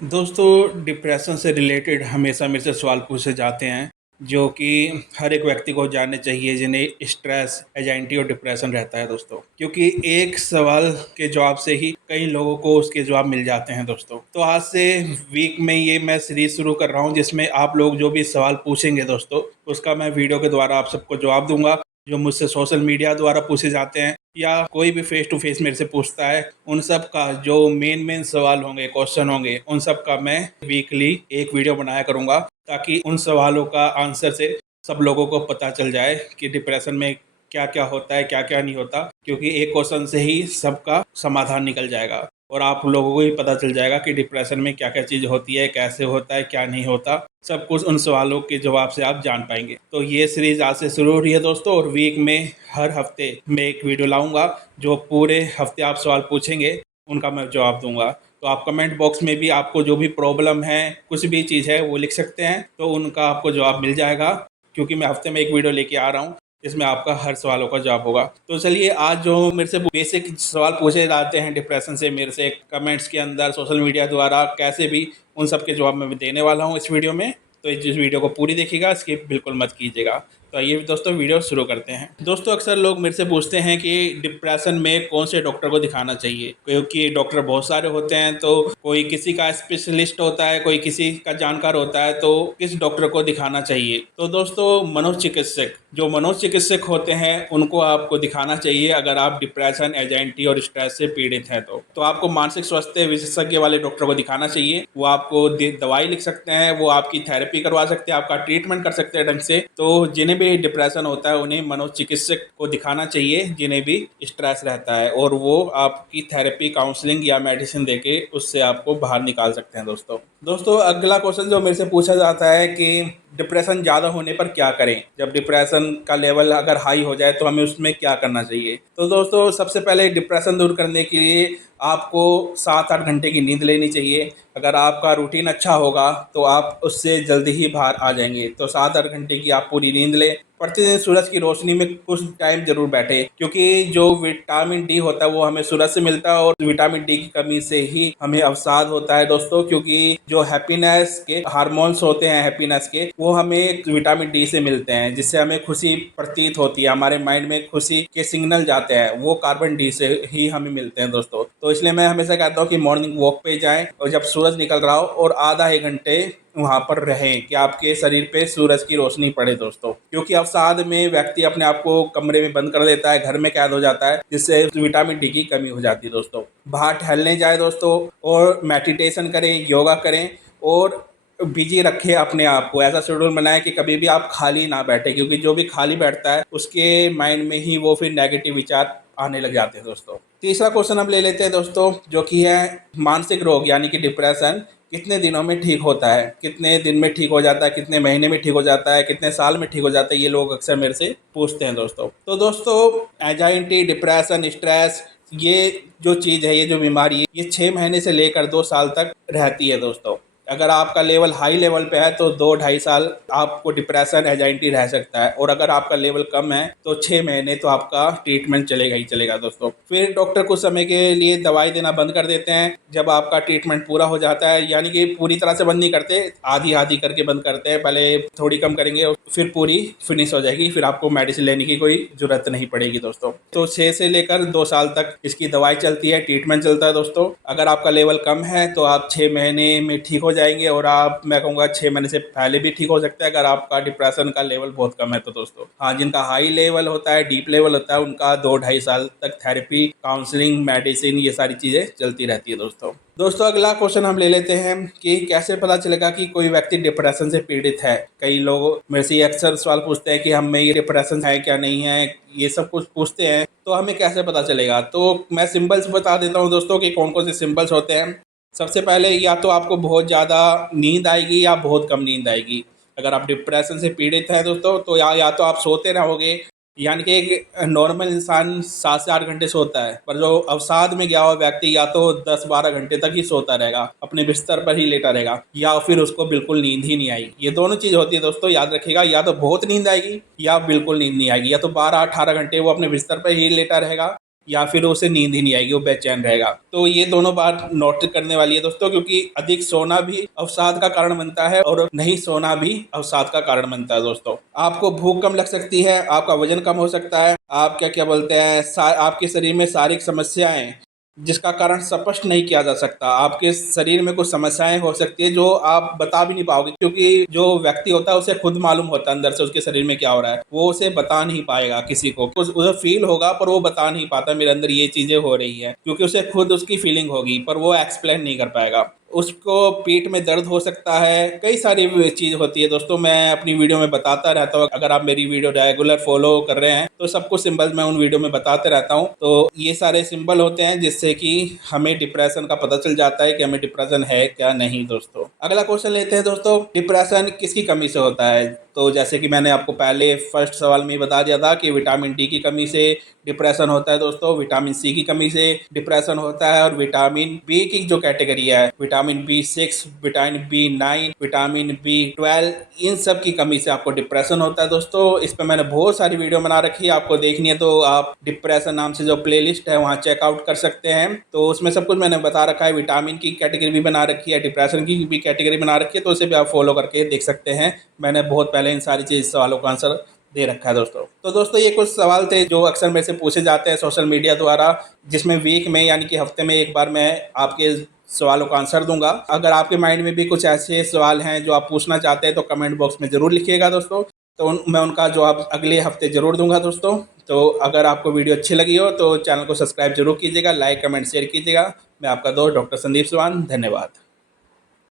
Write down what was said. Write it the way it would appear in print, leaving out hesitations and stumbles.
दोस्तों, डिप्रेशन से रिलेटेड हमेशा मेरे से सवाल पूछे जाते हैं, जो कि हर एक व्यक्ति को जानने चाहिए जिन्हें स्ट्रेस, एंजाइटी और डिप्रेशन रहता है दोस्तों। क्योंकि एक सवाल के जवाब से ही कई लोगों को उसके जवाब मिल जाते हैं दोस्तों। तो आज से वीक में ये मैं सीरीज शुरू कर रहा हूँ, जिसमें आप लोग जो भी सवाल पूछेंगे दोस्तों, उसका मैं वीडियो के द्वारा आप सबको जवाब दूंगा। जो मुझसे सोशल मीडिया द्वारा पूछे जाते हैं या कोई भी फेस टू फेस मेरे से पूछता है, उन सब का जो मेन सवाल होंगे, क्वेश्चन होंगे, उन सब का मैं वीकली एक वीडियो बनाया करूँगा, ताकि उन सवालों का आंसर से सब लोगों को पता चल जाए कि डिप्रेशन में क्या क्या होता है, क्या क्या नहीं होता। क्योंकि एक क्वेश्चन से ही सबका समाधान निकल जाएगा और आप लोगों को भी पता चल जाएगा कि डिप्रेशन में क्या क्या चीज़ होती है, कैसे होता है, क्या नहीं होता। सब कुछ उन सवालों के जवाब से आप जान पाएंगे। तो ये सीरीज आज से शुरू हो रही है दोस्तों, और वीक में हर हफ्ते मैं एक वीडियो लाऊंगा। जो पूरे हफ्ते आप सवाल पूछेंगे उनका मैं जवाब दूंगा। तो आप कमेंट बॉक्स में भी आपको जो भी प्रॉब्लम है, कुछ भी चीज़ है, वो लिख सकते हैं, तो उनका आपको जवाब मिल जाएगा। क्योंकि मैं हफ्ते में एक वीडियो लेके आ रहा हूँ, इसमें आपका हर सवालों का जवाब होगा। तो चलिए, आज जो मेरे से बेसिक सवाल पूछे जाते हैं डिप्रेशन से, मेरे से कमेंट्स के अंदर, सोशल मीडिया द्वारा, कैसे भी, उन सब के जवाब मैं देने वाला हूँ इस वीडियो में। तो इस वीडियो को पूरी देखिएगा, स्किप बिल्कुल मत कीजिएगा। तो आइए दोस्तों, वीडियो शुरू करते हैं। दोस्तों, अक्सर लोग मेरे से पूछते हैं कि डिप्रेशन में कौन से डॉक्टर को दिखाना चाहिए, क्योंकि डॉक्टर बहुत सारे होते हैं। तो कोई किसी का स्पेशलिस्ट होता है, कोई किसी का जानकार होता है, तो किस डॉक्टर को दिखाना चाहिए। तो दोस्तों, मनोचिकित्सक, जो मनोचिकित्सक होते हैं, उनको आपको दिखाना चाहिए अगर आप डिप्रेशन, एंजाइटी और स्ट्रेस से पीड़ित हैं। तो आपको मानसिक स्वास्थ्य विशेषज्ञ वाले डॉक्टर को दिखाना चाहिए। वो आपको दवाई लिख सकते हैं, वो आपकी थेरेपी करवा सकते हैं, आपका ट्रीटमेंट कर सकते हैं ढंग से। तो जिन्हें भी डिप्रेशन होता है उन्हें मनोचिकित्सक को दिखाना चाहिए, जिन्हें भी स्ट्रेस रहता है, और वो आपकी थेरेपी, काउंसलिंग या मेडिसिन देके उससे आपको बाहर निकाल सकते हैं दोस्तों, अगला क्वेश्चन जो मेरे से पूछा जाता है कि डिप्रेशन ज़्यादा होने पर क्या करें। जब डिप्रेशन का लेवल अगर हाई हो जाए तो हमें उसमें क्या करना चाहिए। तो दोस्तों, सबसे पहले डिप्रेशन दूर करने के लिए आपको 7-8 घंटे की नींद लेनी चाहिए। अगर आपका रूटीन अच्छा होगा तो आप उससे जल्दी ही बाहर आ जाएंगे। तो 7-8 घंटे की आप पूरी नींद लें। प्रतिदिन सूरज की रोशनी में कुछ टाइम जरूर बैठे, क्योंकि जो विटामिन डी होता है वो हमें सूरज से मिलता है, और विटामिन डी की कमी से ही हमें अवसाद होता है दोस्तों। क्योंकि जो हैप्पीनेस के हार्मोन्स होते हैं, हैप्पीनेस के, वो हमें विटामिन डी से मिलते हैं, जिससे हमें खुशी प्रतीत होती है, हमारे माइंड में खुशी के सिग्नल जाते हैं, वो कार्बन डी से ही हमें मिलते हैं दोस्तों। तो इसलिए मैं हमेशा कहता हूँ कि मॉर्निंग वॉक पे जाएं, और जब सूरज निकल रहा हो, और आधा 1 घंटे वहाँ पर रहें कि आपके शरीर पे सूरज की रोशनी पड़े दोस्तों। क्योंकि अवसाद में व्यक्ति अपने आप को कमरे में बंद कर देता है, घर में कैद हो जाता है, जिससे विटामिन डी की कमी हो जाती है दोस्तों। बाहर टहलने जाए दोस्तों, और मेडिटेशन करें, योगा करें, और बिजी रखें अपने आप को। ऐसा शेड्यूल बनाएं कि कभी भी आप खाली ना बैठे, क्योंकि जो भी खाली बैठता है उसके माइंड में ही वो फिर नेगेटिव विचार आने लग जाते हैं दोस्तों। तीसरा क्वेश्चन हम ले लेते हैं दोस्तों, जो कि है मानसिक रोग यानी कि डिप्रेशन कितने दिनों में ठीक होता है, कितने दिन में ठीक हो जाता है, कितने महीने में ठीक हो जाता है, कितने साल में ठीक हो जाता है। ये लोग अक्सर मेरे से पूछते हैं दोस्तों। तो दोस्तों, एंजाइटी, डिप्रेशन, स्ट्रेस, ये जो चीज़ है, ये जो बीमारी है, ये 6 महीने से लेकर 2 साल तक रहती है दोस्तों। अगर आपका लेवल हाई लेवल पे है तो 2-2.5 साल आपको डिप्रेशन, एंजाइटी रह सकता है, और अगर आपका लेवल कम है तो 6 महीने तो आपका ट्रीटमेंट चलेगा ही चलेगा दोस्तों। फिर डॉक्टर कुछ समय के लिए दवाई देना बंद कर देते हैं जब आपका ट्रीटमेंट पूरा हो जाता है। यानी कि पूरी तरह से बंद नहीं करते, आधी आधी करके बंद करते हैं। पहले थोड़ी कम करेंगे और फिर पूरी फिनिश हो जाएगी, फिर आपको मेडिसिन लेने की कोई जरूरत नहीं पड़ेगी दोस्तों। तो 6 से लेकर 2 साल तक इसकी दवाई चलती है, ट्रीटमेंट चलता है दोस्तों। अगर आपका लेवल कम है तो आप 6 महीने में ठीक हो जाएंगे, और आप, मैं कहूँगा, 6 महीने से पहले भी ठीक हो सकता है अगर आपका डिप्रेशन का लेवल बहुत कम है तो दोस्तों। हाँ, जिनका हाई लेवल होता है, डीप लेवल होता है, उनका 2-2.5 साल तक थेरेपी, काउंसलिंग, मेडिसिन, ये सारी चीज़ें चलती रहती है दोस्तों, अगला क्वेश्चन हम ले लेते हैं कि कैसे पता चलेगा कि कोई व्यक्ति डिप्रेशन से पीड़ित है। कई लोग मेरे से अक्सर सवाल पूछते हैं कि हमें ये डिप्रेशन है क्या नहीं है, ये सब कुछ पूछते हैं, तो हमें कैसे पता चलेगा। तो मैं सिंबल्स बता देता हूँ दोस्तों कि कौन कौन से सिंबल्स होते हैं। सबसे पहले, या तो आपको बहुत ज़्यादा नींद आएगी या बहुत कम नींद आएगी। अगर आप डिप्रेशन से पीड़ित हैं दोस्तों, तो या तो आप सोते रहोगे, यानी कि एक नॉर्मल इंसान 7 से 8 घंटे सोता है, पर जो अवसाद में गया हुआ व्यक्ति या तो 10-12 घंटे तक ही सोता रहेगा, अपने बिस्तर पर ही लेटा रहेगा, या फिर उसको बिल्कुल नींद ही नहीं आएगी। ये दोनों चीज़ होती है दोस्तों, याद रखिएगा। या तो बहुत नींद आएगी या बिल्कुल नींद नहीं आएगी। या तो 12-18 घंटे वो अपने बिस्तर पर ही लेटा रहेगा, या फिर उसे नींद ही नहीं आएगी, वो बेचैन रहेगा। तो ये दोनों बात नोट करने वाली है दोस्तों, क्योंकि अधिक सोना भी अवसाद का कारण बनता है और नहीं सोना भी अवसाद का कारण बनता है दोस्तों। आपको भूख कम लग सकती है, आपका वजन कम हो सकता है, आप क्या क्या बोलते हैं, आपके शरीर में शारीरिक समस्याएं जिसका कारण स्पष्ट नहीं किया जा सकता। आपके शरीर में कुछ समस्याएं हो सकती है जो आप बता भी नहीं पाओगे, क्योंकि जो व्यक्ति होता है उसे खुद मालूम होता है अंदर से उसके शरीर में क्या हो रहा है, वो उसे बता नहीं पाएगा किसी को। उसे फील होगा पर वो बता नहीं पाता मेरे अंदर ये चीजें हो रही है, क्योंकि उसे खुद उसकी फीलिंग होगी पर वो एक्सप्लेन नहीं कर पाएगा। उसको पीठ में दर्द हो सकता है, कई सारी चीज़ होती है दोस्तों, मैं अपनी वीडियो में बताता रहता हूँ। अगर आप मेरी वीडियो रेगुलर फॉलो कर रहे हैं तो सब कुछ सिंबल मैं उन वीडियो में बताते रहता हूँ। तो ये सारे सिंबल होते हैं जिससे कि हमें डिप्रेशन का पता चल जाता है कि हमें डिप्रेशन है क्या नहीं दोस्तों। अगला क्वेश्चन लेते हैं दोस्तों, डिप्रेशन किसकी कमी से होता है। तो जैसे कि मैंने आपको पहले फर्स्ट सवाल में बता दिया था कि विटामिन डी की कमी से डिप्रेशन होता है दोस्तों, विटामिन सी की कमी से डिप्रेशन होता है, और विटामिन बी की जो कैटेगरी है, vitamin B6, vitamin B9, vitamin B12, इन सब की कमी से आपको डिप्रेशन होता है दोस्तों। इस पर मैंने बहुत सारी वीडियो बना रखी है, आपको देखनी है तो आप डिप्रेशन नाम से जो प्लेलिस्ट है वहाँ चेकआउट कर सकते हैं। तो उसमें सब कुछ मैंने बता रखा है, विटामिन की कैटेगरी भी बना रखी है, डिप्रेशन की भी कैटेगरी बना रखी है, तो उसे भी आप फॉलो करके देख सकते हैं। मैंने बहुत पहले इन सारी चीज़ सवालों का आंसर दे रखा है दोस्तों। तो दोस्तों ये कुछ सवाल थे जो अक्सर मेरे से पूछे जाते हैं सोशल मीडिया द्वारा, जिसमें वीक में यानी कि हफ्ते में एक बार मैं आपके सवालों का आंसर दूंगा। अगर आपके माइंड में भी कुछ ऐसे सवाल हैं जो आप पूछना चाहते हैं तो कमेंट बॉक्स में ज़रूर लिखिएगा दोस्तों, तो मैं उनका जवाब अगले हफ्ते ज़रूर दूंगा दोस्तों। तो अगर आपको वीडियो अच्छी लगी हो तो चैनल को सब्सक्राइब जरूर कीजिएगा, लाइक कमेंट शेयर कीजिएगा। मैं आपका दोस्त डॉक्टर संदीप सिवान, धन्यवाद।